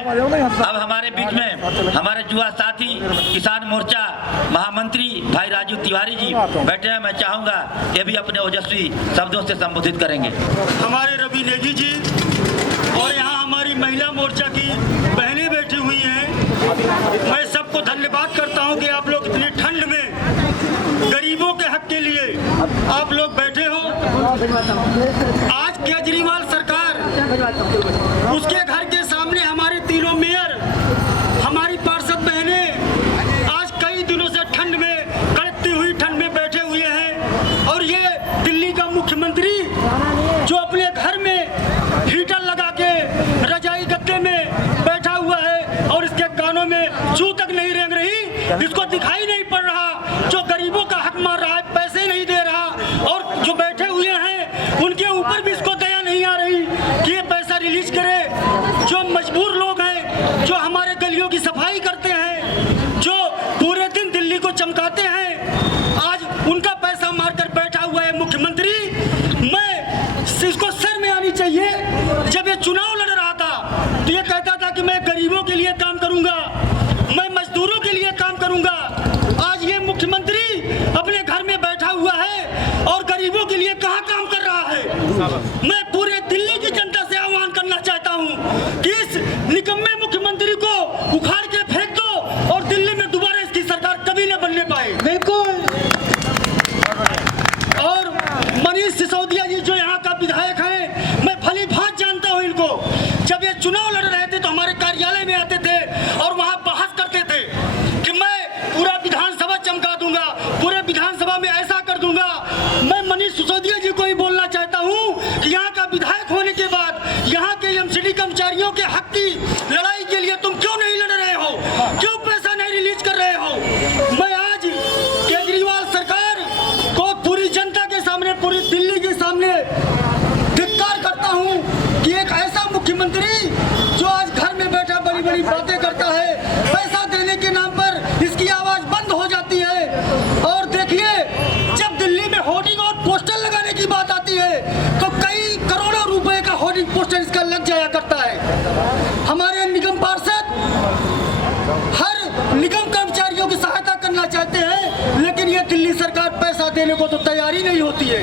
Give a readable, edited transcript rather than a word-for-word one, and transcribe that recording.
अब हमारे बीच में हमारे युवा साथी किसान मोर्चा महामंत्री भाई राजू तिवारी जी बैठे हैं। मैं चाहूंगा ये भी अपने ओजस्वी शब्दों से संबोधित करेंगे। हमारे रवि नेगी जी और यहाँ हमारी महिला मोर्चा की बहनें बैठी हुई हैं। मैं सबको धन्यवाद करता हूँ कि आप लोग इतनी ठंड में गरीबों के हक के लिए आप लोग बैठे हो। आज केजरीवाल सरकार उसके घर के सामने हमारे तीनों मेयर, हमारी पार्षद बहनें आज कई दिनों से ठंड में, कड़कती हुई ठंड में बैठे हुए हैं। और ये दिल्ली का मुख्यमंत्री जो अपने घर में हीटर लगा के रजाई गद्दे में बैठा हुआ है और इसके कानों में चू तक नहीं रेंग रही, इसको दिखाई नहीं पड़ रहा, जो गरीबों का हक मार रहा है, पैसे नहीं दे रहा। और जो बैठे हुए हैं उनके ऊपर भी इसको दया नहीं आ रही कि ये पैसा रिलीज करे। जो मजबूर लोग हैं, जो हमारे गलियों की सफाई करते हैं, जो पूरे दिन दिल्ली को चमकाते हैं, आज उनका पैसा मारकर बैठा हुआ है मुख्यमंत्री। मैं इसको सर में आनी चाहिए। जब ये चुनाव लड़ रहा था तो ये कहता था कि मैं गरीबों के लिए काम करूंगा, मैं मजदूरों के लिए काम करूंगा। आज ये मुख्यमंत्री अपने घर में बैठा हुआ है और गरीबों के लिए कहाँ काम कर रहा है। मैं पूरे दिल्ली की जनता से आह्वान करना चाहता हूँ कि इस निकम्मे मुख्यमंत्री को उखाड़ के फेंक दो और दिल्ली में दोबारा इसकी सरकार कभी न बनने पाए। बिल्कुल। और मनीष सिसोदिया जी जो यहाँ का विधायक है, मैं भली भांत जानता हूँ इनको। जब ये चुनाव लड़ रहे थे तो हमारे कार्यालय में आते थे और वहाँ बहस करते थे कि मैं पूरा विधानसभा चमका दूंगा, पूरे विधानसभा में ऐसा कर दूंगा। मैं मनीष सिसोदिया जी को ही बोलना चाहता हूँ कि यहाँ का विधायक होने के बाद यहाँ के एमसीडी कर्मचारियों के हक की लड़ाई के लिए तुम क्यों नहीं लड़ रहे हो, क्यों पैसा नहीं रिलीज कर रहे हो। मैं आज केजरीवाल सरकार को पूरी जनता के सामने, पूरी दिल्ली के सामने धिक्कार करता हूँ कि एक ऐसा मुख्यमंत्री जो आज घर में बैठा बड़ी बड़ी बातें करता है, पैसा देने के नाम पर इसकी आवाज बंद हो जाती है। और देखिए, जब दिल्ली में होर्डिंग और पोस्टर लगाने की बात आती है तो कई करोड़ों रुपए का होर्डिंग पोस्टर इसका लग जाया करता है। हमारे निगम पार्षद हर निगम कर्मचारियों की सहायता करना चाहते हैं, लेकिन ये दिल्ली सरकार पैसा देने को तो तैयार ही नहीं होती है।